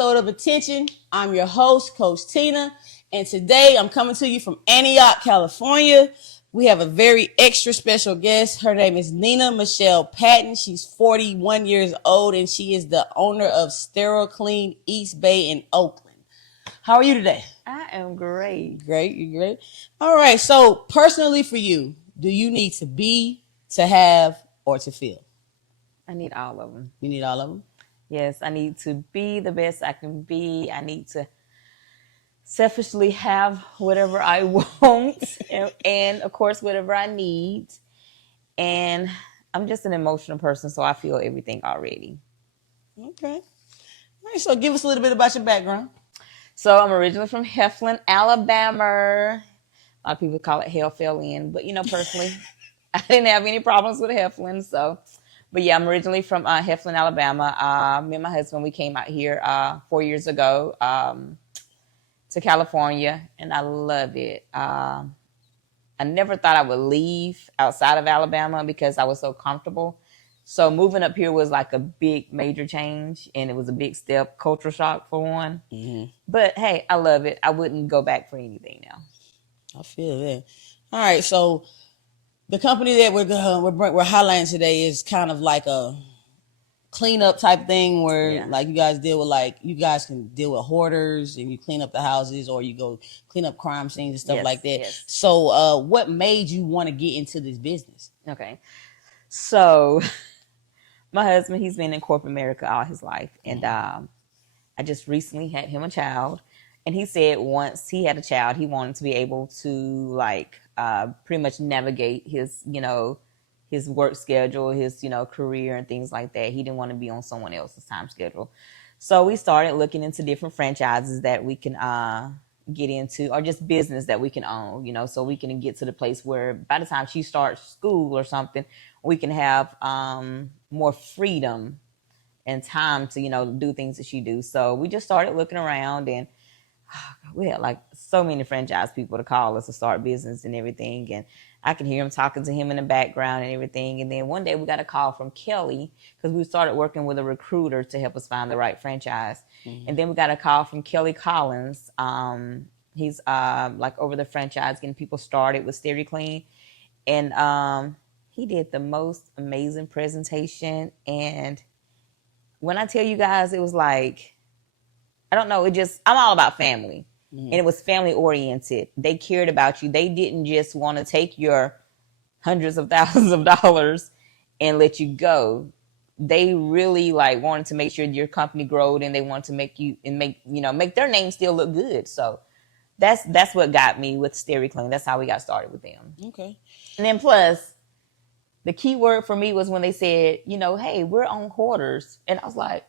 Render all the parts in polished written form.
episode of Attention. I'm your host, Coach Tina, and today I'm coming to you from Antioch, California. We have a very extra special guest. Her name is Nina Patton. She's 41 years old, and she is the owner of Steri-Clean, East Bay and Oakland. How are you today? I am great. Great, you great? All right, so personally for you, do you need to be, to have, or to feel? I need all of them. You need all of them? Yes, I need to be the best I can be. I need to selfishly have whatever I want and of course, whatever I need. And I'm just an emotional person, so I feel everything already. Okay. All right, so give us a little bit about your background. So I'm originally from Heflin, Alabama. A lot of people call it Hell Fell In, but personally, I didn't have any problems with Heflin. But yeah, I'm originally from Heflin, Alabama. Me and my husband, we came out here 4 years ago to California, and I love it. I never thought I would leave outside of Alabama because I was so comfortable. So moving up here was like a big major change, and it was a big step, culture shock for one. Mm-hmm. But hey, I love it. I wouldn't go back for anything now. I feel that. All right, so the company that we're highlighting today is kind of like a cleanup type thing where like you guys can deal with hoarders and you clean up the houses, or you go clean up crime scenes and stuff like that. Yes. So what made you want to get into this business? Okay. So my husband, he's been in corporate America all his life. And I just recently had him a child. And he said once he had a child, he wanted to be able to pretty much navigate his, his work schedule, his, career and things like that. He didn't want to be on someone else's time schedule. So we started looking into different franchises that we can get into, or just business that we can own, so we can get to the place where by the time she starts school or something, we can have more freedom and time to, do things that she do. So we just started looking around, and we had like so many franchise people to call us to start business and everything. And I can hear him talking to him in the background and everything. And then one day we got a call from Kelly because we started working with a recruiter to help us find the right franchise. Mm-hmm. And then we got a call from Kelly Collins. He's like over the franchise, getting people started with Steri-Clean. And he did the most amazing presentation. And when I tell you guys, it was like, I don't know. I'm all about family. Mm-hmm. And it was family oriented. They cared about you. They didn't just want to take your hundreds of thousands of dollars and let you go. They really wanted to make sure your company growed, and they wanted to make their name still look good. So that's what got me with Steri-Clean. That's how we got started with them. Okay. And then plus, the key word for me was when they said, hey, we're on Hoarders. And I was like,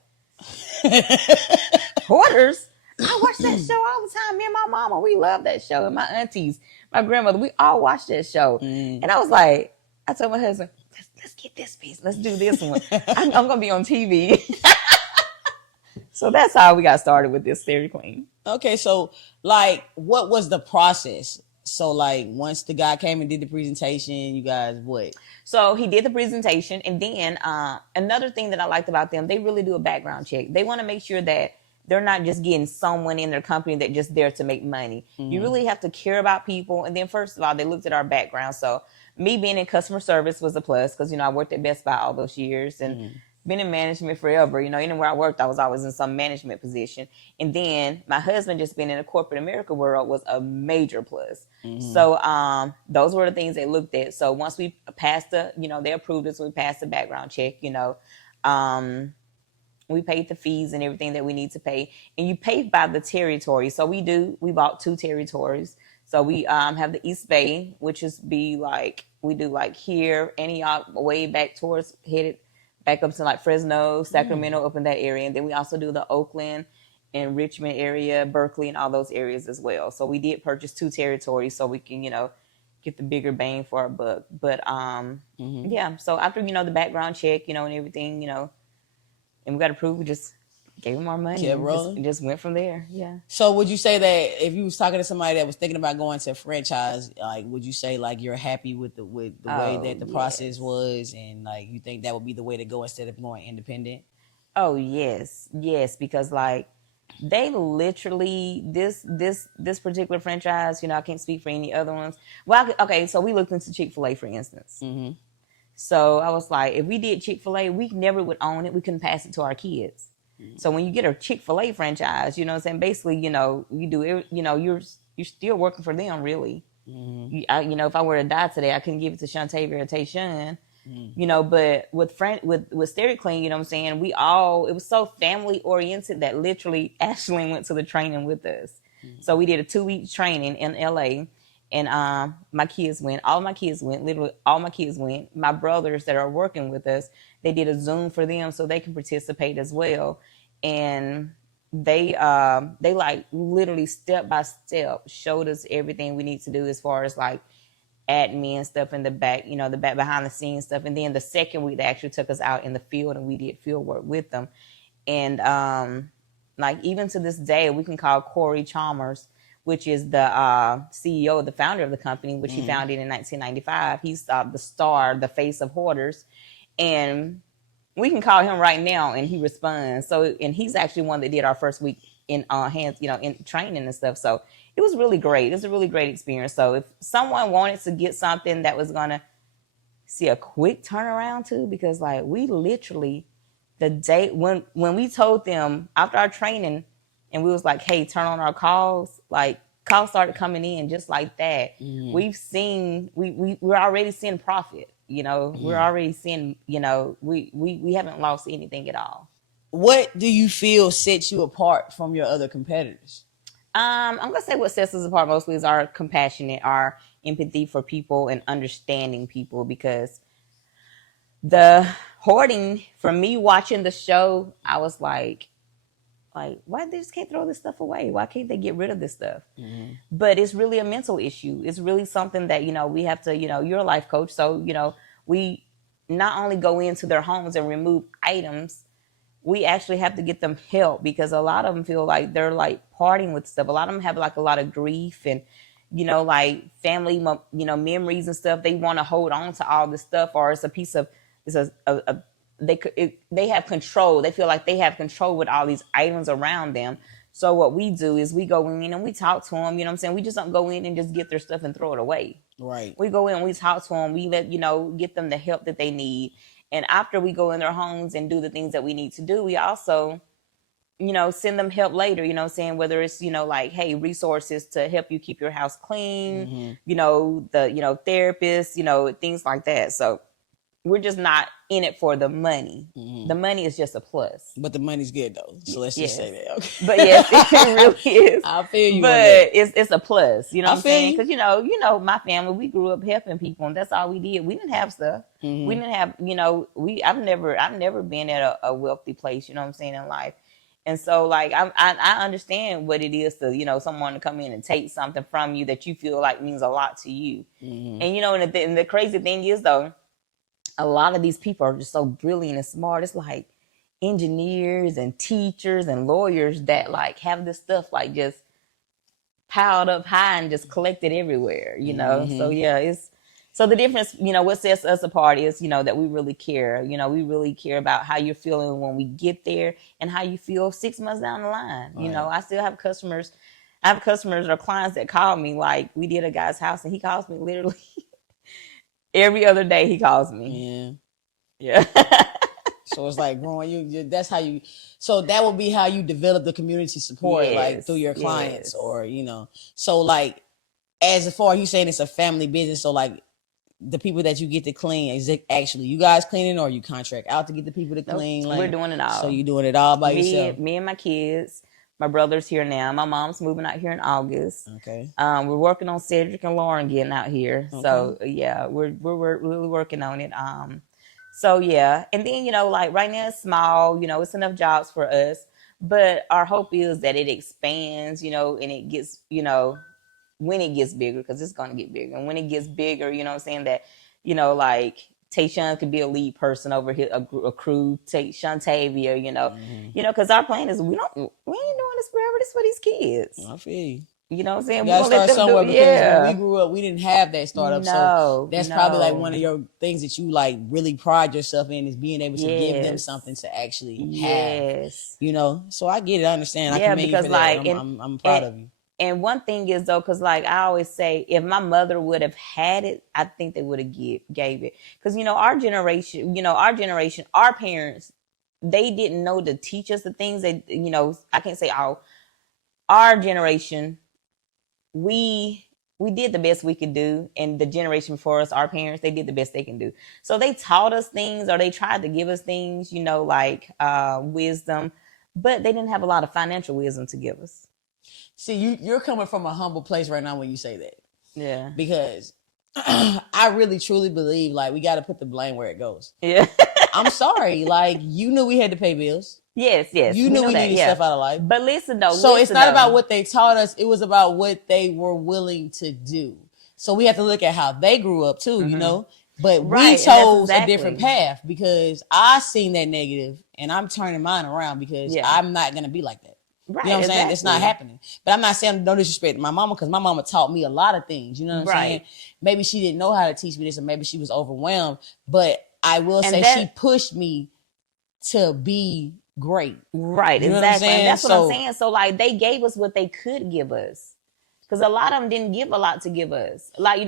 Hoarders? I watch that show all the time. Me and my mama, we love that show. And my aunties, my grandmother, we all watch that show. And I was like, I told my husband, let's get this piece. Let's do this one. I'm going to be on TV. So that's how we got started with this Steri-Clean. Okay, so what was the process? So once the guy came and did the presentation, you guys what? So he did the presentation, and then another thing that I liked about them, they really do a background check. They want to make sure that they're not just getting someone in their company that just there to make money. Mm-hmm. You really have to care about people. And then first of all, they looked at our background. So me being in customer service was a plus because, I worked at Best Buy all those years and been in management forever. Anywhere I worked, I was always in some management position. And then my husband just being in the corporate America world was a major plus. Mm-hmm. So those were the things they looked at. So once we passed they approved us, we passed the background check, we paid the fees and everything that we need to pay. And you pay by the territory. So we bought 2 territories. So we have the East Bay, which is we do here, Antioch, way back towards, headed back up to Fresno, Sacramento, up in that area. And then we also do the Oakland and Richmond area, Berkeley, and all those areas as well. So we did purchase 2 territories so we can, get the bigger bang for our buck. But yeah, so after, the background check, and everything, and we got approved, we just gave them our money. Kept rolling. And just went from there. Yeah. So would you say that if you was talking to somebody that was thinking about going to a franchise, would you say you're happy with the way that the process was, and you think that would be the way to go instead of going independent? Oh yes, because They literally this particular franchise. I can't speak for any other ones. Well, okay, so we looked into Chick-fil-A, for instance. Mm-hmm. So I was like, if we did Chick-fil-A, we never would own it. We couldn't pass it to our kids. Mm-hmm. So when you get a Chick-fil-A franchise, what I'm saying, basically, you do it. You're still working for them, really. Mm-hmm. If I were to die today, I couldn't give it to Shantavia or Tayshawn. Mm-hmm. But with Steri-Clean, what I'm saying, it was so family oriented that literally Ashley went to the training with us. Mm-hmm. So we did a 2-week training in LA, and my kids went. All my kids went. Literally, all my kids went. My brothers that are working with us, they did a Zoom for them so they can participate as well. And they like literally step by step showed us everything we need to do as far as like admin stuff in the back, the back behind the scenes stuff. And then the second week, they actually took us out in the field and we did field work with them. And like even to this day, we can call Corey Chalmers, which is the CEO, the founder of the company, which he founded in 1995. He's the face of Hoarders. And we can call him right now and he responds. So, and he's actually one that did our first week in hands, in training and stuff. So it was really great. It was a really great experience. So if someone wanted to get something that was going to see a quick turnaround too, because like we literally, the day when we told them after our training and we was like, hey, turn on our calls, like calls started coming in just like that. We've seen, we're already seeing profit. We're already seeing, we haven't lost anything at all. What do you feel sets you apart from your other competitors? I'm gonna say what sets us apart mostly is our compassionate, our empathy for people and understanding people, because the hoarding, from me watching the show, I was like, why they just can't throw this stuff away? Why can't they get rid of this stuff? Mm-hmm. But it's really a mental issue. It's really something that, we have to, you're a life coach. So, we not only go into their homes and remove items, we actually have to get them help, because a lot of them feel like they're like partying with stuff. A lot of them have like a lot of grief and, like family, memories and stuff. They want to hold on to all this stuff, or it's a piece of, they have control. They feel like they have control with all these items around them. So what we do is we go in and we talk to them. I'm saying? We just don't go in and just get their stuff and throw it away. Right. We go in and we talk to them. We let, get them the help that they need. And after we go in their homes and do the things that we need to do, we also, send them help later, whether it's, like, hey, resources to help you keep your house clean, the, therapists, things like that. So we're just not in it for the money. Mm-hmm. The money is just a plus. But the money's good though. So let's just say that. Okay. But yes, it really is. I feel you. But it's a plus. You know what I'm saying? Because my family, we grew up helping people, and that's all we did. We didn't have stuff. Mm-hmm. We didn't have. I've never been at a wealthy place. You know what I'm saying, in life. And so, like, I understand what it is to, someone to come in and take something from you that you feel like means a lot to you. Mm-hmm. And and the crazy thing is though, a lot of these people are just so brilliant and smart. It's like engineers and teachers and lawyers that like have this stuff like just piled up high and just collected everywhere, Mm-hmm. So yeah, so the difference, what sets us apart is, that we really care. We really care about how you're feeling when we get there and how you feel 6 months down the line. Right. I still have customers. I have customers or clients that call me. Like, we did a guy's house and he calls me literally every other day. He calls me. Yeah. So it's like growing. That's how you. So that will be how you develop the community support, yes, like through your clients, yes. Or So like, as far as you saying it's a family business, so like the people that you get to clean, is it actually you guys cleaning, or you contract out to get the people to clean? Nope, we're doing it all. So you doing it all by yourself? Me and my kids. My brother's here now. My mom's moving out here in August. Okay. We're working on Cedric and Lauren getting out here. Okay. So yeah, we're really working on it. So yeah, and then like right now it's small. It's enough jobs for us, but our hope is that it expands. And it gets when it gets bigger, because it's gonna get bigger. And when it gets bigger, I'm saying that like Tayshawn could be a lead person over here, a crew. Take Shantavia, mm-hmm. Because our plan is we ain't doing this forever. This for these kids. I feel you. You know what I'm saying? You We're gotta gonna let start them somewhere do it. because Yeah. when we grew up, we didn't have that startup. So that's probably like one of your things that you like really pride yourself in is being able to give them something to actually have. You know, so I get it. I understand. Yeah, I commend you for like, that. I'm proud of you. And one thing is though, because like I always say, if my mother would have had it, I think they would have gave it. Because our generation, our parents, they didn't know to teach us the things that I can't say all. Our generation, we did the best we could do, and the generation before us, our parents, they did the best they can do. So they taught us things, or they tried to give us things, like wisdom, but they didn't have a lot of financial wisdom to give us. See, you're coming from a humble place right now when you say that. Yeah. Because I really truly believe like we got to put the blame where it goes. Yeah. I'm sorry. Like you knew we had to pay bills. Yes. You knew we needed stuff out of life. But listen though. So it's not about what they taught us. It was about what they were willing to do. So we have to look at how they grew up too, But we chose a different path because I seen that negative and I'm turning mine around because I'm not going to be like that. Right, you know what I'm saying? It's not happening. But I'm not saying no disrespect to my mama because my mama taught me a lot of things. You know what I'm saying? Maybe she didn't know how to teach me this or maybe she was overwhelmed. But I will say she pushed me to be great. Right, exactly. And that's what I'm saying. So like they gave us what they could give us. Because a lot of them didn't give a lot to give us. Like,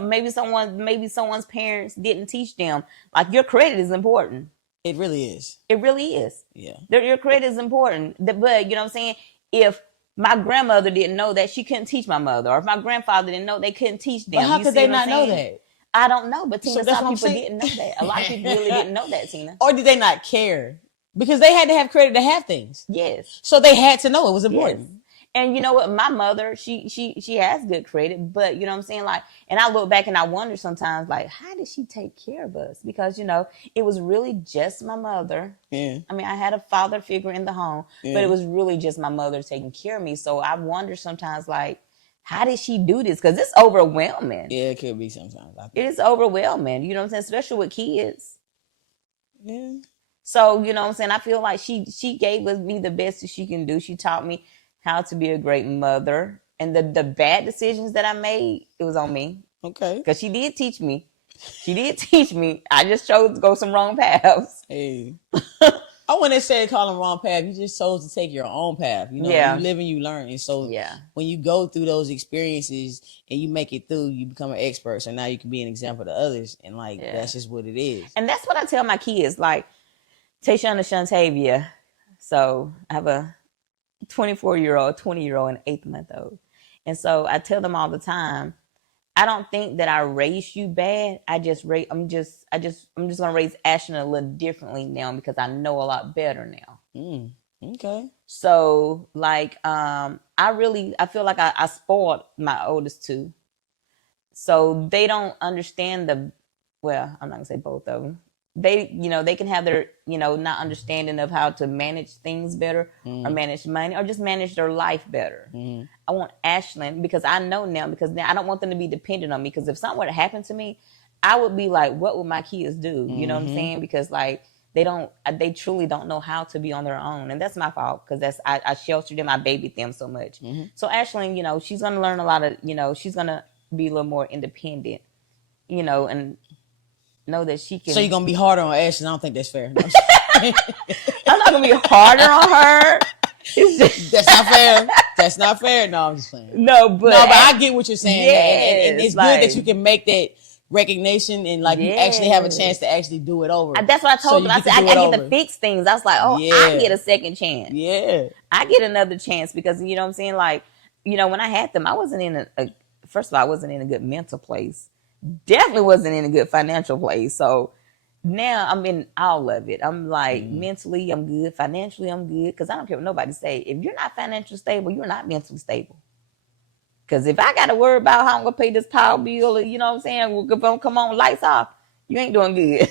maybe someone's parents didn't teach them. Like your credit is important. It really is. It really is. Yeah. Your credit is important. But you know what I'm saying? If my grandmother didn't know that, she couldn't teach my mother. Or if my grandfather didn't know, they couldn't teach them. But how could they not know that? I don't know. But Tina, some people didn't know that. A lot of people really didn't know that, Tina. Or did they not care? Because they had to have credit to have things. Yes. So they had to know it was important. Yes. And you know what? My mother, she has good credit, but you know what I'm saying? Like, and I look back and I wonder sometimes, like, how did she take care of us? Because, it was really just my mother. Yeah. I mean, I had a father figure in the home, but it was really just my mother taking care of me. So I wonder sometimes, like, how did she do this? Because it's overwhelming. Yeah, it could be sometimes. It is overwhelming. You know what I'm saying? Especially with kids. Yeah. So, you know what I'm saying? I feel like she gave me the best that she can do. She taught me how to be a great mother. And the bad decisions that I made, it was on me. Okay. Because she did teach me. I just chose to go some wrong paths. Hey. I wouldn't say call them wrong path. You just chose to take your own path. You live and you learn. And so when you go through those experiences and you make it through, you become an expert. So now you can be an example to others. And that's just what it is. And that's what I tell my kids. Like, Tayshawn and Shantavia. So I have a 24-year-old, 20-year-old, and 8-month-old. And so I tell them all the time, I don't think that I raised you bad. I'm just gonna raise Ashton a little differently now because I know a lot better now. Okay. So like I feel like I spoiled my oldest two. So they don't understand I'm not gonna say both of them. They can have their, not understanding of how to manage things better or manage money or just manage their life better. I want Ashlyn because I know now because now I don't want them to be dependent on me because if something were to happen to me, I would be like, what would my kids do? You know what I'm saying? Because like they truly don't know how to be on their own. And that's my fault because I sheltered them, I babied them so much. So Ashlyn, she's going to learn a lot of, she's going to be a little more independent, and know that she can. So you're gonna be harder on Ashley? I don't think that's fair. I'm not gonna be harder on her. That's not fair. That's not fair. No, I'm just playing. No, but I get what you're saying. Yes, and it's good that you can make that recognition and you actually have a chance to actually do it over. That's what I told them. I said I get to fix things. I was like, I get a second chance. Yeah, I get another chance because you know what I'm saying. Like, when I had them, I wasn't in first of all, I wasn't in a good mental place. Definitely wasn't in a good financial place. So now I'm in all of it. I'm like mentally, I'm good. Financially, I'm good. Because I don't care what nobody say. If you're not financially stable, you're not mentally stable. Because if I got to worry about how I'm going to pay this power bill, or, you know what I'm saying? If I'm come on, lights off, you ain't doing good.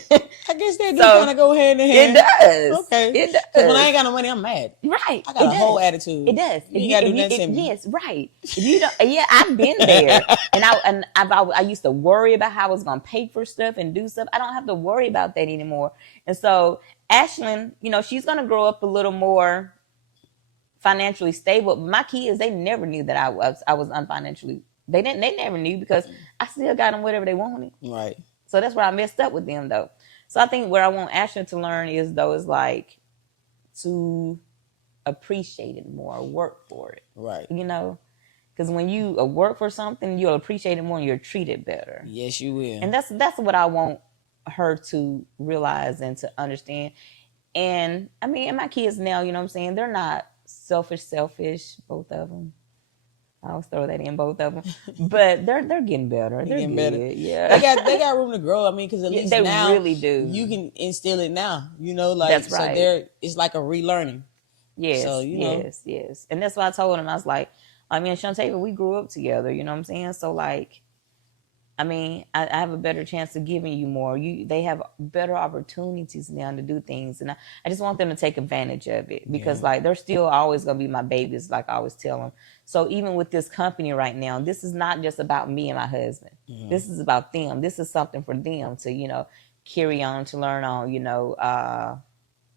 I guess that do kind of go hand in hand. It does. Okay. It does. Because when I ain't got no money, I'm mad. Right. I got a whole attitude. It does. You ain't got to do nothing to me. Yes, right. If you don't, I've been there. I used to worry about how I was going to pay for stuff and do stuff. I don't have to worry about that anymore. And so Ashlyn, she's going to grow up a little more financially stable. But my kids, they never knew that I was unfinancially. They never knew because I still got them whatever they wanted. Right. So that's where I messed up with them though. So I think where I want Ashton to learn is like to appreciate it more, work for it. Right. You know, because when you work for something, you'll appreciate it more and you're treated better. Yes, you will. And that's what I want her to realize and to understand. And I mean, and my kids now, you know what I'm saying? They're not selfish, both of them. I always throw that in, both of them. But they're getting better. They're getting better. Yeah. They got room to grow. I mean, because at least they now really do. You can instill it now. You know, like that's right. So it's like a relearning. Yes. So, you know. Yes. And that's what I told him. I was like, I mean, Shantava, we grew up together. You know what I'm saying? So like, I mean, I have a better chance of giving you more. They have better opportunities now to do things. And I just want them to take advantage of it because like they're still always going to be my babies, like I always tell them. So even with this company right now, this is not just about me and my husband. Mm-hmm. This is about them. This is something for them to, you know, carry on, to learn on, you know.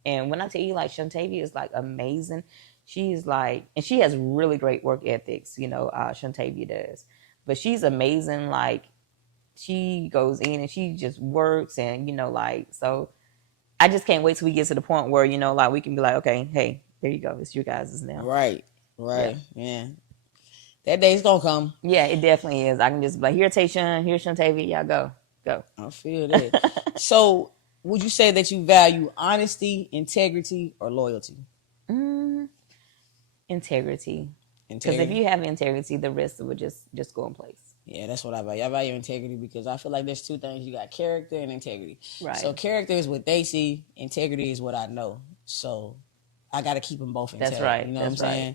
And when I tell you, like, Shantavia is like amazing. She's like, and she has really great work ethics, you know, Shantavia does. But she's amazing, like, she goes in and she just works and, you know, like, so I just can't wait till we get to the point where, you know, like we can be like, okay, hey, there you go. It's your guys' now. Right. Yeah. That day's going to come. Yeah, it definitely is. I can just be like, here, Tayshawn, here's Shantavia. Y'all go. I feel that. So would you say that you value honesty, integrity, or loyalty? Integrity. Because if you have integrity, the rest would just go in place. Yeah, that's what I value. I value integrity because I feel like there's two things. You got character and integrity. Right. So character is what they see. Integrity is what I know. So I got to keep them both intact. That's right. You know what I'm saying?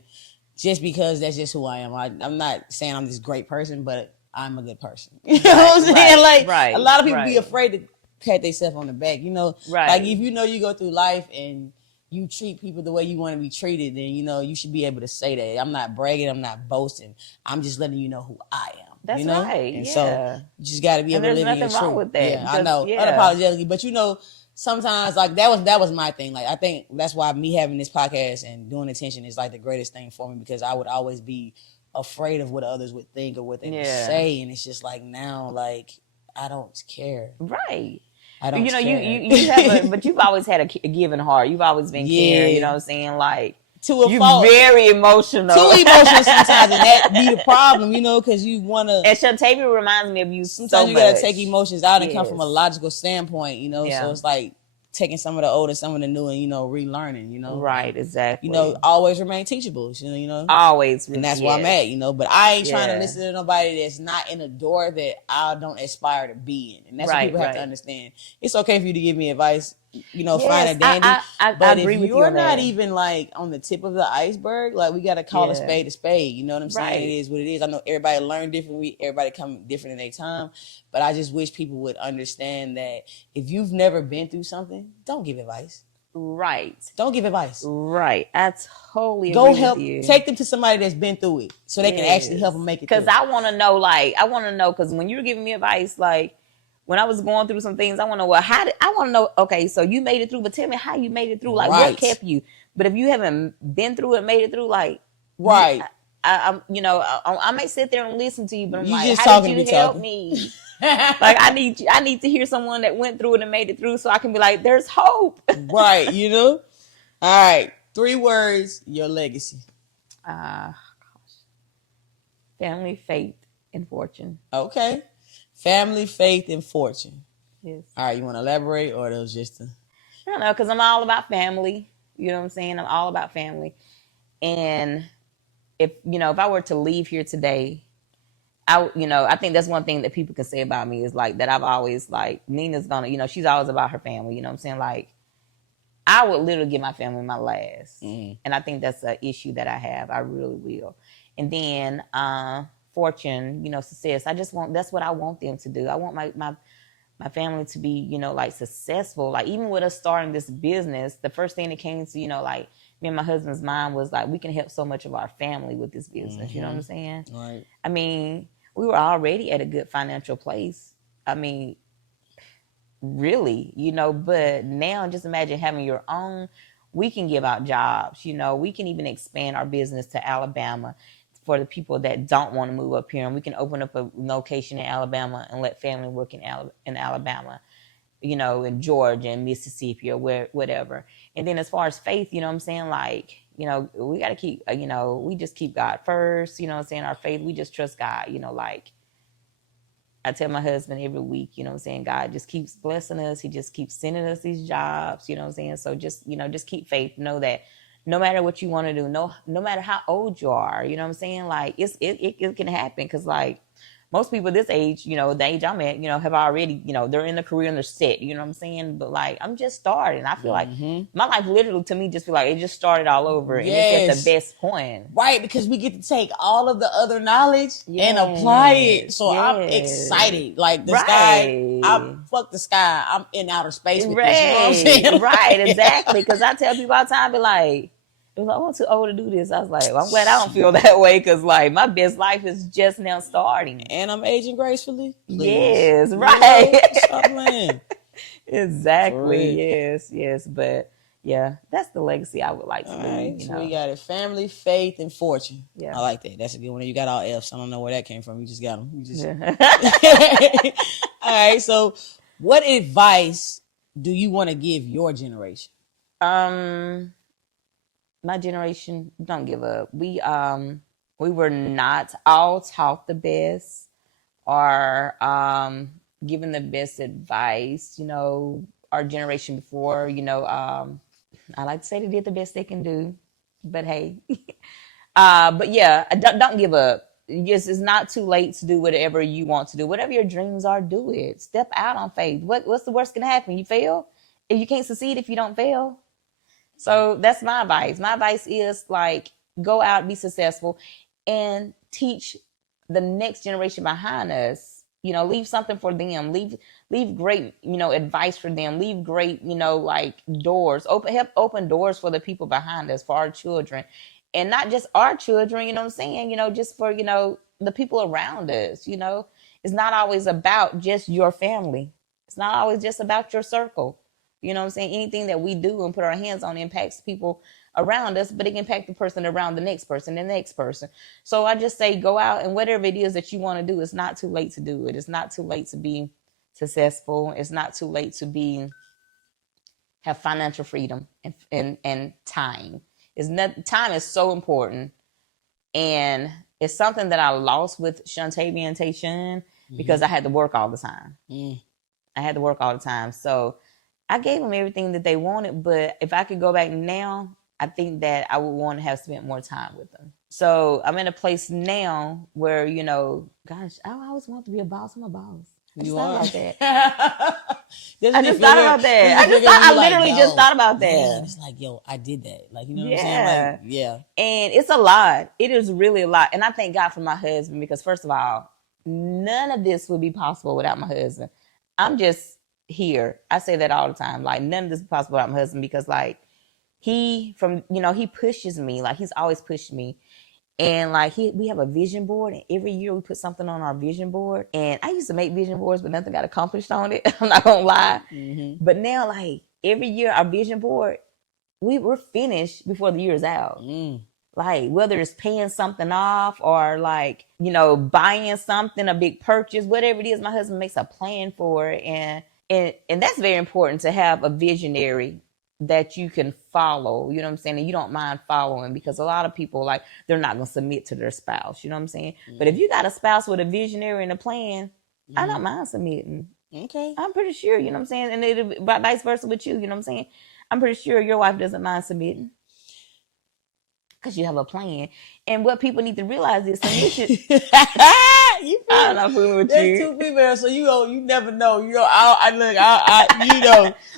Just because that's just who I am. I'm not saying I'm this great person, but I'm a good person. You know what I'm saying? Like, a lot of people be afraid to pat themselves on the back. You know, like if you know you go through life and you treat people the way you want to be treated, then, you know, you should be able to say that. I'm not bragging. I'm not boasting. I'm just letting you know who I am. That's you know? right. And so you just got to be able to live in your truth. There's nothing wrong with that. Yeah, I know. Unapologetically. But, you know, sometimes, like, that was my thing. Like, I think that's why me having this podcast and doing attention is, like, the greatest thing for me because I would always be afraid of what others would think or what they would say. And it's just like now, like, I don't care. Right. I don't care. You have but you've always had a giving heart. You've always been caring, you know what I'm saying? Like, you're very emotional. Too emotional sometimes, and that be the problem, you know, because you want to. And Shantavia reminds me of you. Sometimes you got to take emotions out and come from a logical standpoint, you know. Yeah. So it's like taking some of the old and some of the new, and, you know, relearning, you know. Right, exactly. You know, always remain teachable, you know. Always, and that's where I'm at, you know. But I ain't trying to listen to nobody that's not in a door that I don't aspire to be in, and that's what people have to understand. It's okay for you to give me advice. You know, fine and dandy. But if you're not even like on the tip of the iceberg, like we got to call a spade a spade. You know what I'm saying? It is what it is. I know everybody learn differently. Everybody come different in their time. But I just wish people would understand that if you've never been through something, don't give advice. Right. Don't give advice. Right. I totally agree with you. Take them to somebody that's been through it so they can actually help them make it through. Because I want to know, because when you're giving me advice, like, when I was going through some things, I want to know, okay, so you made it through, but tell me how you made it through. Like, what kept you? But if you haven't been through it, made it through, like, I'm, you know, I may sit there and listen to you, but I'm like, how did you help me? Like, I need to hear someone that went through it and made it through so I can be like, there's hope. Right, you know? All right, 3 words, your legacy. Gosh. Family, faith, and fortune. Okay. Family, faith, and fortune. Yes. All right, you want to elaborate, or those just I don't know, because I'm all about family. You know what I'm saying? I'm all about family. And if I were to leave here today, I think that's one thing that people can say about me is like that I've always, like, Nina's gonna, she's always about her family. You know what I'm saying? Like, I would literally give my family my last. Mm-hmm. And I think that's an issue that I have. I really will. And then, fortune, success. That's what I want them to do. I want my family to be, like, successful. Like, even with us starting this business, the first thing that came to, like, me and my husband's mind was like, we can help so much of our family with this business. Mm-hmm. You know what I'm saying? Right. I mean, we were already at a good financial place. I mean, really, but now just imagine having your own we can give out jobs. We can even expand our business to Alabama for the people that don't want to move up here, and we can open up a location in Alabama and let family work in Alabama, in Georgia and Mississippi or whatever. And then as far as faith, what I'm saying, like, we got to keep, we just keep God first, what I'm saying, our faith, we just trust God, like I tell my husband every week, what I'm saying, God just keeps blessing us. He just keeps sending us these jobs, what I'm saying. So just, just keep faith. Know that no matter what you want to do, no matter how old you are, what I'm saying, like it can happen. Cause like most people this age, the age I'm at, have already, they're in the career and they're set, what I'm saying? But like, I'm just starting. I feel like my life literally to me just feel like it just started all over. And it's at the best point. Right, because we get to take all of the other knowledge and apply it. So I'm excited. Like the sky, fuck the sky. I'm in outer space with this, you know what I'm saying? Right, exactly. Because I tell people all the time, be like, I'm too old to do this. I was like, well, I'm glad I don't feel that way because, like, my best life is just now starting. And I'm aging gracefully. Please. Yes, right. Stop playing. Exactly. Yes. But, yeah, that's the legacy I would like to leave. So we got it. Family, faith, and fortune. Yeah. I like that. That's a good one. You got all F's. I don't know where that came from. You just got them. All right. So what advice do you want to give your generation? My generation, don't give up. We were not all taught the best or given the best advice. Our generation before, I like to say they did the best they can do, but hey, but yeah, don't give up. Yes, it's not too late to do whatever you want to do. Whatever your dreams are, do it. Step out on faith. What's the worst gonna happen? You fail? If you can't succeed if you don't fail. So that's my advice. My advice is like, go out, be successful, and teach the next generation behind us, leave something for them, leave great, advice for them, leave great, like doors, help open doors for the people behind us, for our children, and not just our children, what I'm saying, just for, the people around us, it's not always about just your family. It's not always just about your circle. You know what I'm saying? Anything that we do and put our hands on impacts people around us, but it can impact the person around the next person. So I just say, go out and whatever it is that you want to do, it's not too late to do it. It's not too late to be successful. It's not too late to have financial freedom and time. Time is so important. And it's something that I lost with Shantavia and Tayshawn because I had to work all the time. I had to work all the time. So I gave them everything that they wanted, but if I could go back now, I think that I would want to have spent more time with them. So I'm in a place now where, gosh, I always want to be a boss. I'm a boss. I just thought about that. I literally just thought about that. Yeah, it's like, yo, I did that. Like, you know what I'm saying? Like, yeah. And it's a lot. It is really a lot. And I thank God for my husband because, first of all, none of this would be possible without my husband. I'm just here. I say that all the time. Like, none of this is possible without my husband because, like, he pushes me. Like, he's always pushed me. And like we have a vision board, and every year we put something on our vision board. And I used to make vision boards, but nothing got accomplished on it. I'm not gonna lie. But now, like every year, our vision board, we're finished before the year is out. Like whether it's paying something off or like buying something, a big purchase, whatever it is, my husband makes a plan for it, and that's very important to have a visionary that you can follow, you know what I'm saying? And you don't mind following because a lot of people, like, they're not going to submit to their spouse, you know what I'm saying? But if you got a spouse with a visionary and a plan, I don't mind submitting. Okay. I'm pretty sure, you know what I'm saying? And it'll be vice versa with you, you know what I'm saying? I'm pretty sure your wife doesn't mind submitting because you have a plan. And what people need to realize is submission. I'm not fooling with There's you. two females, so you never know.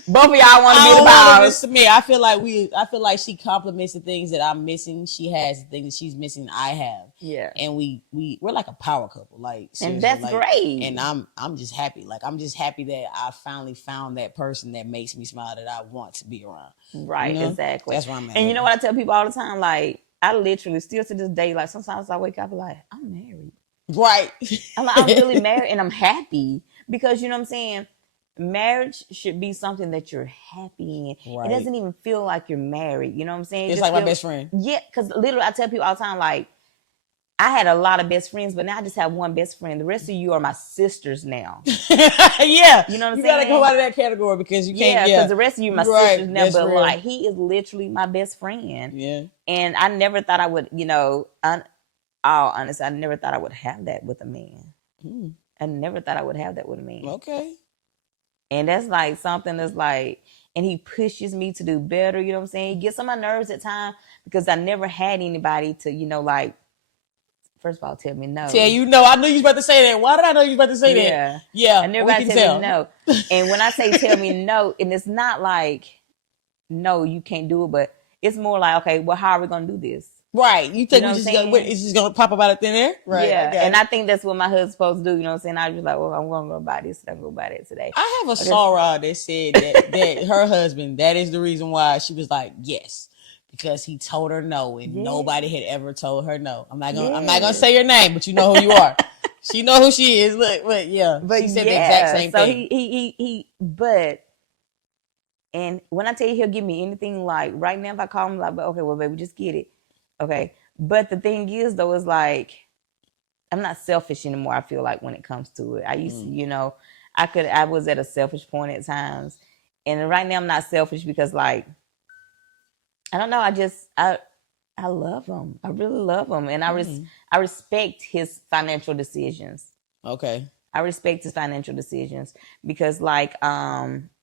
Both of y'all want to be the boss. I feel like she compliments the things that I'm missing. She has the things that she's missing. I have. Yeah. And we're like a power couple. Like, and that's like, great. And I'm just happy. Like, I'm just happy that I finally found that person that makes me smile, that I want to be around. Right. Exactly. That's where I'm at. And you know what I tell people all the time? Like, I literally still to this day, like sometimes I wake up and like, I'm married. Right. I'm really married and I'm happy because you know what I'm saying? marriage should be something that you're happy in. Right. It doesn't even feel like you're married. You know what I'm saying? It's like my best friend. Yeah, because literally I tell people all the time, like, I had a lot of best friends, but now I just have one best friend. The rest of you are my sisters now. Yeah. You know what I'm saying? You gotta go out of that category because you can't. Yeah, because the rest of you are my sisters now. But real. like, he is literally my best friend. Yeah. And I never thought I would, all honest, I never thought I would have that with a man. I never thought I would have that with a man. Okay. And that's like something that's like, and he pushes me to do better. You know what I'm saying? He gets on my nerves at times because I never had anybody to, like, first of all, tell me no. Tell you no. I knew you was about to say that. Why did I know you was about to say that? Yeah. I never tell me no. And when I say tell me no, and it's not like, no, you can't do it, but it's more like, okay, well, how are we going to do this? Right. You think it's just going to pop up out of thin air? Right. Yeah. And I think that's what my husband's supposed to do. You know what I'm saying? I was like, well, I'm going to go buy this. I'm going to buy that today. I have a soror that said that her husband, that is the reason why she was like, yes. Because he told her no, and nobody had ever told her no. I'm not gonna say your name, but you know who you are. She know who she is. Look, but she said the exact same thing. But and when I tell you he'll give me anything, like right now, if I call him, like, okay, well, baby, just get it, okay. But the thing is, though, is like I'm not selfish anymore. I feel like when it comes to it, I used to, I was at a selfish point at times, and right now I'm not selfish because like. I don't know. I love him. I really love him. And I respect his financial decisions. Okay. I respect his financial decisions because like,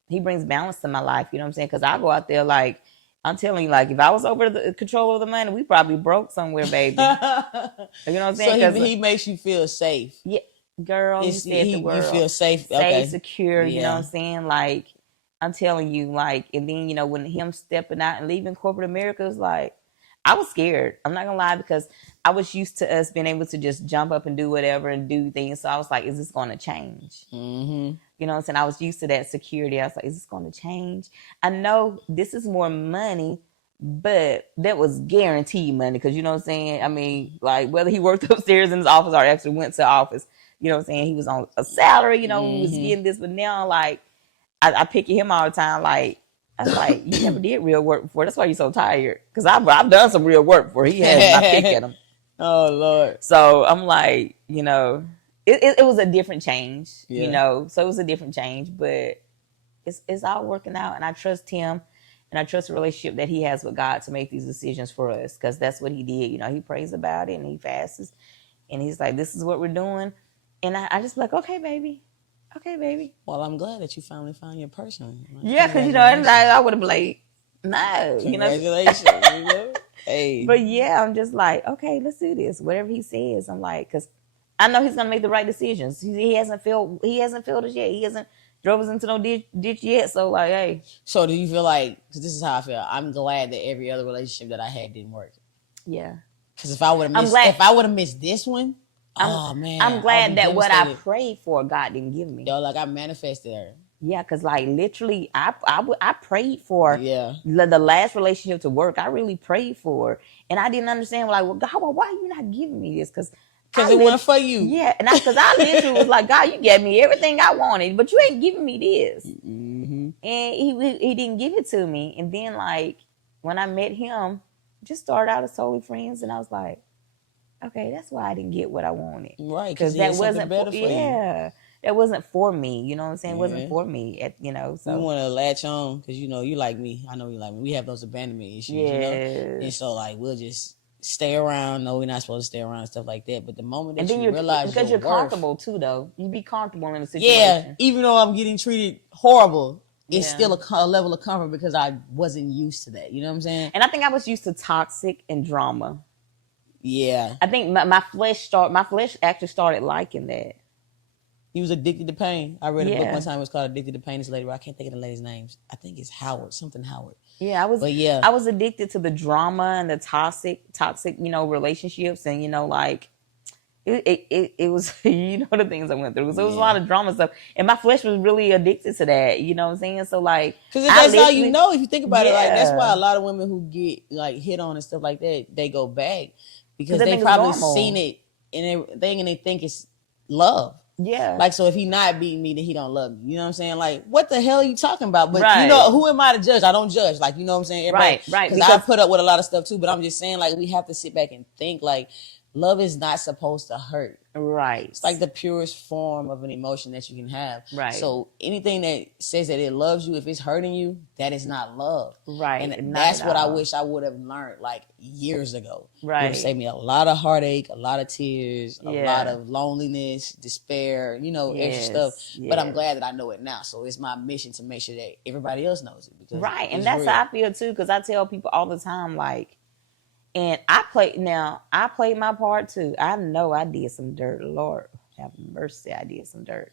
he brings balance to my life. You know what I'm saying? Cause I go out there, like, I'm telling you, like, if I was over the control of the money, we probably broke somewhere, baby. You know what I'm saying? So he makes you feel safe. Yeah. Girl, you said the word. You feel safe. Safe, secure. You know what I'm saying? Like, I'm telling you, like, and then, when him stepping out and leaving corporate America was like, I was scared. I'm not going to lie, because I was used to us being able to just jump up and do whatever and do things. So I was like, is this going to change? Mm-hmm. You know what I'm saying? I was used to that security. I was like, is this going to change? I know this is more money, but that was guaranteed money. Because, you know what I'm saying? I mean, like, whether he worked upstairs in his office or actually went to the office, you know what I'm saying? He was on a salary, he was getting this. But now, like, I pick at him all the time, like, I was like, you never did real work before. That's why you're so tired. Because I've done some real work before. He has my pick at him. Oh, Lord. So I'm like, it was a different change, So it was a different change. But it's all working out. And I trust him. And I trust the relationship that he has with God to make these decisions for us. Because that's what he did. He prays about it and he fasts. And he's like, this is what we're doing. And I just like, okay, baby. Okay, baby. Well, I'm glad that you finally found your person. Yeah, because, I would have been like, no. Congratulations. Hey. But yeah, I'm just like, okay, let's do this. Whatever he says, I'm like, because I know he's going to make the right decisions. He hasn't failed us yet. He hasn't drove us into no ditch yet. So, like, hey. So, do you feel like, because this is how I feel, I'm glad that every other relationship that I had didn't work. Yeah. Because if I would have missed this one, I'm glad that what I prayed for, God didn't give me. Yo, like I manifested her. Yeah, because like literally, I prayed for the last relationship to work. I really prayed for, and I didn't understand. Like, well, God, why are you not giving me this? Because it wasn't for you. Yeah, and because I literally was like, God, you gave me everything I wanted, but you ain't giving me this. Mm-hmm. And he didn't give it to me. And then like when I met him, just started out as totally friends, and I was like, okay, that's why I didn't get what I wanted. Right, because that wasn't better for you. Yeah, that wasn't for me. You know what I'm saying? It wasn't for me. So we want to latch on because you like me. I know you like me. We have those abandonment issues. Yes. And so like we'll just stay around. No, we're not supposed to stay around and stuff like that. But the moment that you realize because you're comfortable too, though, you be comfortable in a situation. Yeah, even though I'm getting treated horrible. It's still a level of comfort because I wasn't used to that. You know what I'm saying? And I think I was used to toxic and drama. Yeah. I think my flesh actually started liking that. He was addicted to pain. I read a book one time. It was called Addicted to Pain. This lady, I can't think of the lady's names. I think it's Howard, something Howard. Yeah, I was addicted to the drama and the toxic, relationships and, like, it was, the things I went through. So it was a lot of drama stuff. And my flesh was really addicted to that. You know what I'm saying? So, like. Because that's all you know. If you think about it, like, that's why a lot of women who get, like, hit on and stuff like that, they go back. Because they probably seen it and they think it's love. Yeah. Like, so if he not beating me, then he don't love me. You know what I'm saying? Like, what the hell are you talking about? But Right. you know, who am I to judge? I don't judge. Like, you know what I'm saying? Right. Because I put up with a lot of stuff too. But I'm just saying, like, we have to sit back and think, like, love is not supposed to hurt. Right. It's like the purest form of an emotion that you can have. Right. So anything that says that it loves you, if it's hurting you, that is not love. Right. And that's what I wish I would have learned like years ago. Right. It would have saved me a lot of heartache, a lot of tears, a lot of loneliness, despair, you know, extra stuff. Yes. But I'm glad that I know it now. So it's my mission to make sure that everybody else knows it. Because right. And that's how I feel too. Because I tell people all the time, like, and I played my part too. I know I did some dirt. Lord have mercy, I did some dirt.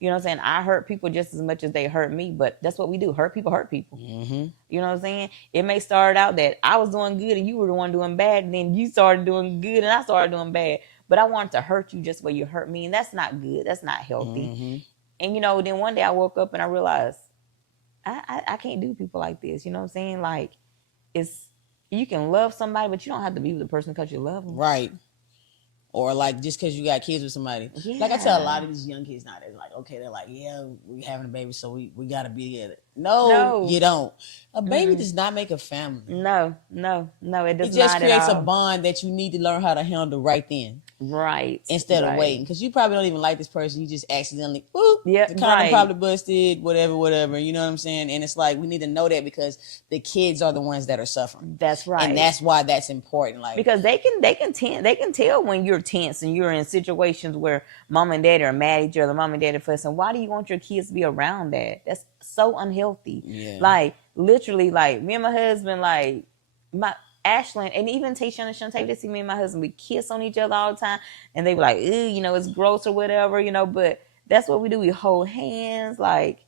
You know what I'm saying? I hurt people just as much as they hurt me, but that's what we do. Hurt people. Mm-hmm. You know what I'm saying? It may start out that I was doing good and you were the one doing bad, and then you started doing good and I started doing bad. But I wanted to hurt you just where you hurt me, and that's not good. That's not healthy. Mm-hmm. And, you know, then one day I woke up and I realized I can't do people like this. You know what I'm saying? Like, you can love somebody, but you don't have to be with the person because you love them. Right. Or like just because you got kids with somebody. Yeah. Like I tell a lot of these young kids now, they're like, okay, they're like, yeah, we having a baby, so we got to be together. No, you don't. A baby does not make a family. No, it does not. It just creates a bond that you need to learn how to handle right then. Right. Instead of waiting. Because you probably don't even like this person. You just accidentally, the condom probably busted, whatever. You know what I'm saying? And it's like, we need to know that because the kids are the ones that are suffering. That's right. And that's why that's important. Like, because they can tell when you're tense and you're in situations where mom and dad are mad at each other, mom and dad are fussing. Why do you want your kids to be around that? That's so unhealthy. Yeah. Like, literally, like, me and my husband, like, Ashlyn, and even Tayshawn and Shantae, they see me and my husband, we kiss on each other all the time, and they be like, ew, you know, it's gross or whatever, you know, but that's what we do. We hold hands, like,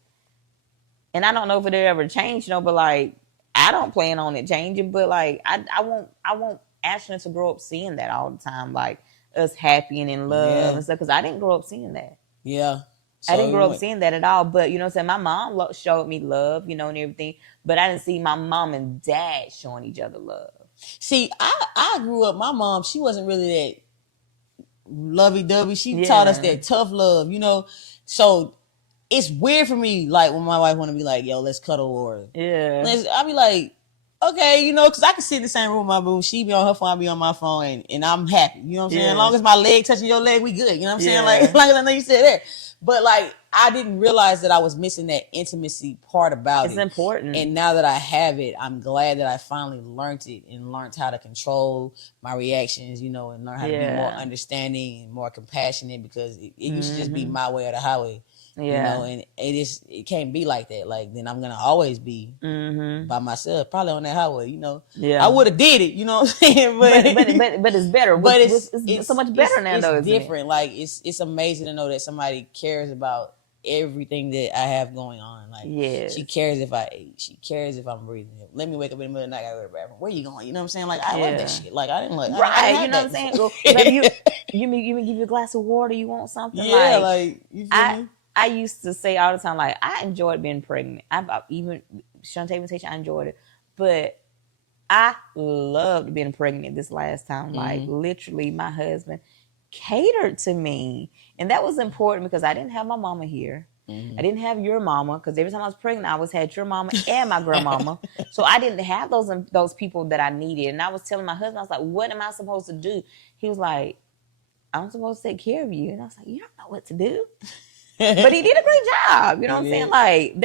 and I don't know if it'll ever change, you know, but like, I don't plan on it changing, but like, I want Ashlyn to grow up seeing that all the time, like, us happy and in love and stuff, because I didn't grow up seeing that. Yeah. So I didn't grow up seeing that at all, but, you know what I'm saying, my mom showed me love, you know, and everything, but I didn't see my mom and dad showing each other love. See, I grew up, my mom, she wasn't really that lovey-dovey. She taught us that tough love, you know? So it's weird for me, like, when my wife want to be like, yo, let's cuddle, or I'll be like, okay, you know, because I can sit in the same room with my boo. She be on her phone, I be on my phone, and I'm happy. You know what I'm saying? As long as my leg touching your leg, we good. You know what I'm saying? Like, as long as I know you sit there. But, like, I didn't realize that I was missing that intimacy part about it. It's important. And now that I have it, I'm glad that I finally learned it and learned how to control my reactions, you know, and learn how to be more understanding and more compassionate, because it used to just be my way or the highway. You know, and it can't be like that. Like, then I'm gonna always be by myself, probably on that highway. You know, I would have did it. You know what I'm saying? But it's better. But it's so much better now. Though, it's different. Like, it's amazing to know that somebody cares about everything that I have going on. Like, she cares if I ate. She cares if I'm breathing. Let me wake up in the middle of the night, I go to the bathroom. Where you going? You know what I'm saying? Like, I love that shit. Like, I didn't like right. You know what I'm saying? Well, you give me a glass of water. You want something? Yeah, like you feel me? I used to say all the time, like, I enjoyed being pregnant. Even Shantae and Tayshawn, I enjoyed it. But I loved being pregnant this last time. Like, literally, my husband catered to me. And that was important because I didn't have my mama here. I didn't have your mama, because every time I was pregnant, I always had your mama and my grandmama. So I didn't have those people that I needed. And I was telling my husband, I was like, what am I supposed to do? He was like, I'm supposed to take care of you. And I was like, you don't know what to do. But he did a great job. You know what I'm saying? Like,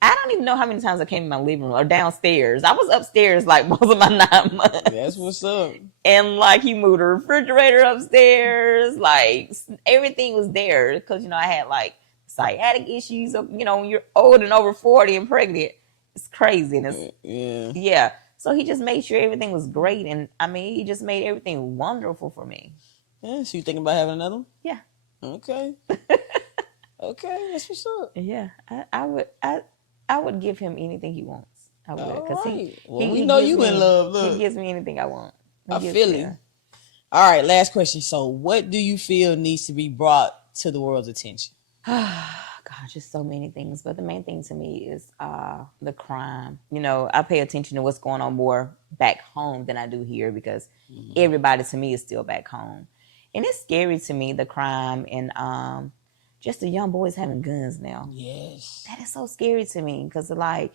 I don't even know how many times I came in my living room or downstairs. I was upstairs like most of my 9 months. That's what's up. And like, he moved the refrigerator upstairs. Like, everything was there because, you know, I had like sciatic issues. You know, when you're old and over 40 and pregnant, it's craziness. Yeah. So he just made sure everything was great. And I mean, he just made everything wonderful for me. Yeah. So you thinking about having another one? Yeah. Okay. Okay, that's what's up. Yeah, I would give him anything he wants. I would, because we know you in love. Look, he gives me anything I want. I feel it. All right, last question. So, what do you feel needs to be brought to the world's attention? God, just so many things. But the main thing to me is the crime. You know, I pay attention to what's going on more back home than I do here, because everybody to me is still back home. And it's scary to me, the crime and just the young boys having guns now. Yes. That is so scary to me because, like,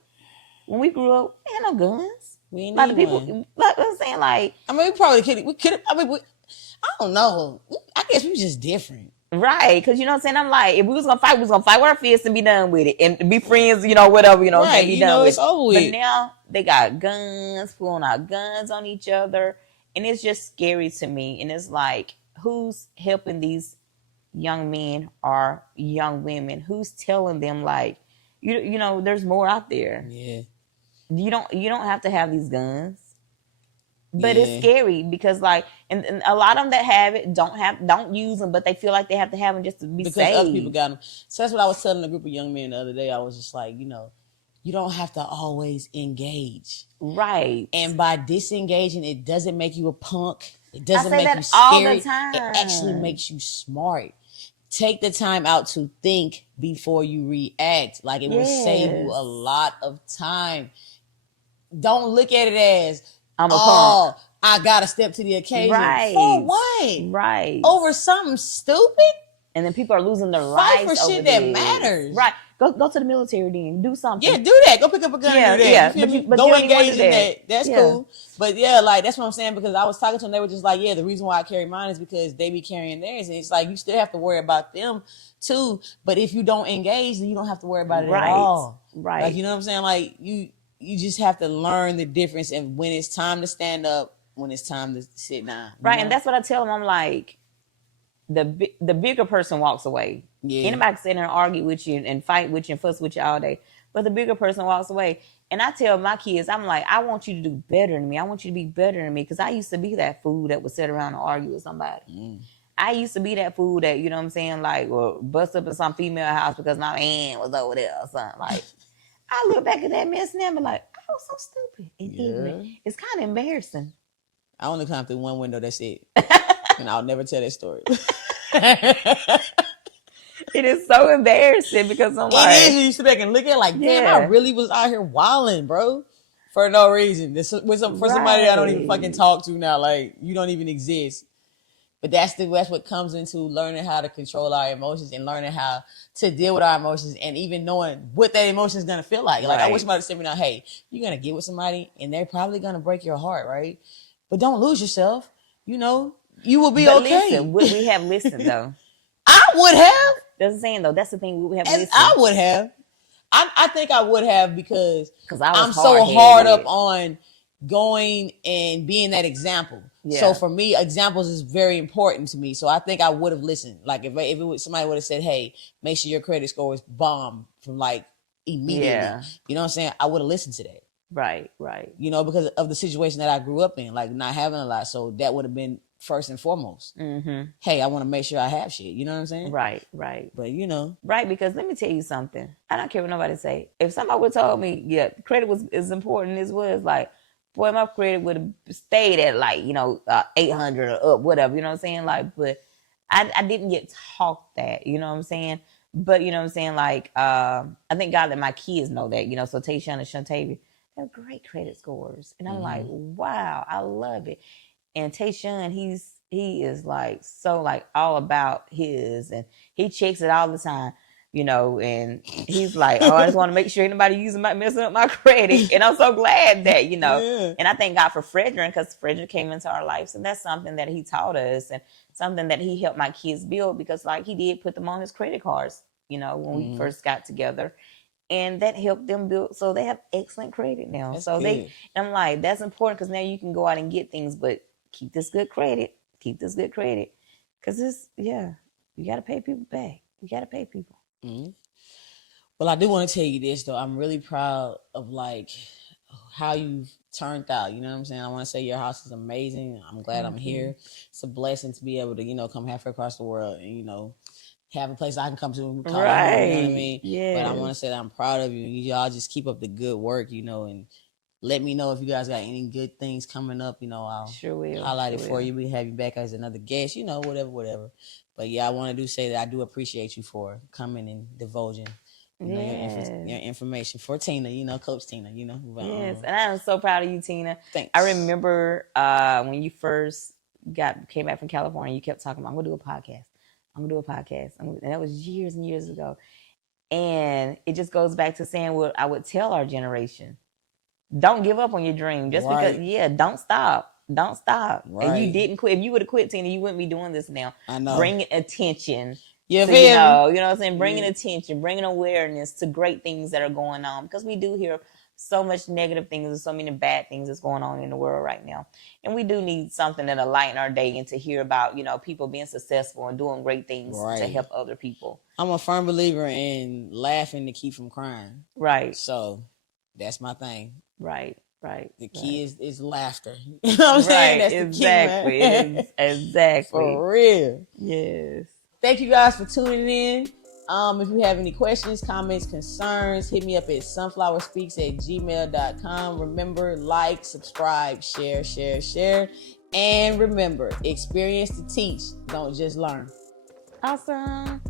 when we grew up, we had no guns. We ain't Like, need the people, one. like I'm saying, like... I mean, we probably could. We could. I mean, I don't know. I guess we was just different. Right, because you know what I'm saying? I'm like, if we was going to fight, we was going to fight with our fists and be done with it. And be friends, you know, whatever, you know, right. and be done with it's over with. But now, they got guns, pulling out guns on each other. And it's just scary to me. And it's like, who's helping these young men or young women? Who's telling them, like, you know, there's more out there. Yeah. You don't have to have these guns. But it's scary because, like, and a lot of them that have it don't use them, but they feel like they have to have them just to be because saved. Other people got them. So that's what I was telling a group of young men the other day. I was just like, you know, you don't have to always engage. Right. And by disengaging, it doesn't make you a punk. It doesn't make you scary. All the time. It actually makes you smart. Take the time out to think before you react. Like, it will save you a lot of time. Don't look at it as, I'm a punk. I gotta step to the occasion. Right. For what? Right. Over something stupid? And then people are losing their Fight lives for shit that matters. Right. Go to the military then. Do something. Yeah, do that. Go pick up a gun and do that. Yeah. But go engage in that. That's cool. But yeah, like, that's what I'm saying, because I was talking to them. They were just like, yeah, the reason why I carry mine is because they be carrying theirs. And it's like, you still have to worry about them too. But if you don't engage, then you don't have to worry about it at all. Right. Like, you know what I'm saying? Like, you just have to learn the difference and when it's time to stand up, when it's time to sit down. Right. know? And that's what I tell them. I'm like, the bigger person walks away. Yeah. Anybody can sit there and argue with you and fight with you and fuss with you all day. But the bigger person walks away. And I tell my kids, I'm like, I want you to do better than me. I want you to be better than me. Because I used to be that fool that would sit around and argue with somebody. I used to be that fool that, you know what I'm saying, like, or bust up in some female house because my man was over there or something. Like, I look back at that mess now and be like, I was so stupid and ignorant. It's kind of embarrassing. I only climbed through one window, that's it. And I'll never tell that story. It is so embarrassing because I'm like... It is. You sit back and look at it like, damn, I really was out here wilding, bro. For no reason. For somebody that I don't even fucking talk to now. Like, you don't even exist. But that's what comes into learning how to control our emotions and learning how to deal with our emotions and even knowing what that emotion is going to feel like. Like, I wish somebody said me now, hey, you're going to get with somebody and they're probably going to break your heart, right? But don't lose yourself. You know, you will be okay. Listen, would we have listened, though? I would have. That's the saying, though. That's the thing. We would have listened. I would have. I think I would have because I'm so hard up on going and being that example. Yeah. So for me, examples is very important to me. So I think I would have listened. Like if it was, somebody would have said, hey, make sure your credit score is bomb from like immediately. Yeah. You know what I'm saying? I would have listened to that. Right. You know, because of the situation that I grew up in, like not having a lot. So that would have been first and foremost. Mm-hmm. Hey, I want to make sure I have shit. You know what I'm saying? Right. But you know. Right, because let me tell you something. I don't care what nobody say. If somebody would have told me, yeah, credit was as important as was, like, boy, my credit would have stayed at like, 800 or up, whatever, you know what I'm saying? Like, but I didn't get taught that, you know what I'm saying? But, you know what I'm saying? Like, I thank God that my kids know that, so Tayshawn and Shantavia, they're great credit scores. And I'm like, wow, I love it. And Tayshawn, he is like, so like all about his, and he checks it all the time. And he's like, oh, I just want to make sure anybody messing up my credit. And I'm so glad that, yeah. And I thank God for Frederick, because Frederick came into our lives. And that's something that he taught us and something that he helped my kids build, because like he did put them on his credit cards, when we first got together. And that helped them build, so they have excellent credit now. That's so good. I'm like, that's important, because now you can go out and get things, but keep this good credit. Because you got to pay people back. You got to pay people. Mm-hmm. Well, I do want to tell you this, though. I'm really proud of, like, how you've turned out. You know what I'm saying? I want to say your house is amazing. I'm glad I'm here. It's a blessing to be able to, come halfway across the world and, have a place I can come to and call right. You know what I mean? Yeah. But I want to say that I'm proud of you. Y'all just keep up the good work, and let me know if you guys got any good things coming up. I'll sure will highlight it for you. We have you back as another guest, whatever. But yeah, I want to say that I do appreciate you for coming and divulging your information for Tina, Coach Tina, Yes, and I'm so proud of you, Tina. Thanks. I remember when you first came back from California, you kept talking about, I'm gonna do a podcast. I'm gonna do a podcast. And that was years and years ago. And it just goes back to saying what I would tell our generation. Don't give up on your dream. Just because, don't stop. Don't stop. Right. And you didn't quit. If you would have quit, Tina, you wouldn't be doing this now. I know. Bringing attention. Yeah, so, you know what I'm saying? Bringing attention, bringing awareness to great things that are going on. Because we do hear so much negative things and so many bad things that's going on in the world right now. And we do need something that'll lighten our day and to hear about, people being successful and doing great things to help other people. I'm a firm believer in laughing to keep from crying. Right. So that's my thing. Right. The key is laughter. You know what I'm saying? That's exactly. The key, man. Exactly. For real. Yes. Thank you guys for tuning in. If you have any questions, comments, concerns, hit me up at sunflowerspeaks@gmail.com. Remember, like, subscribe, share. And remember, experience to teach. Don't just learn. Awesome.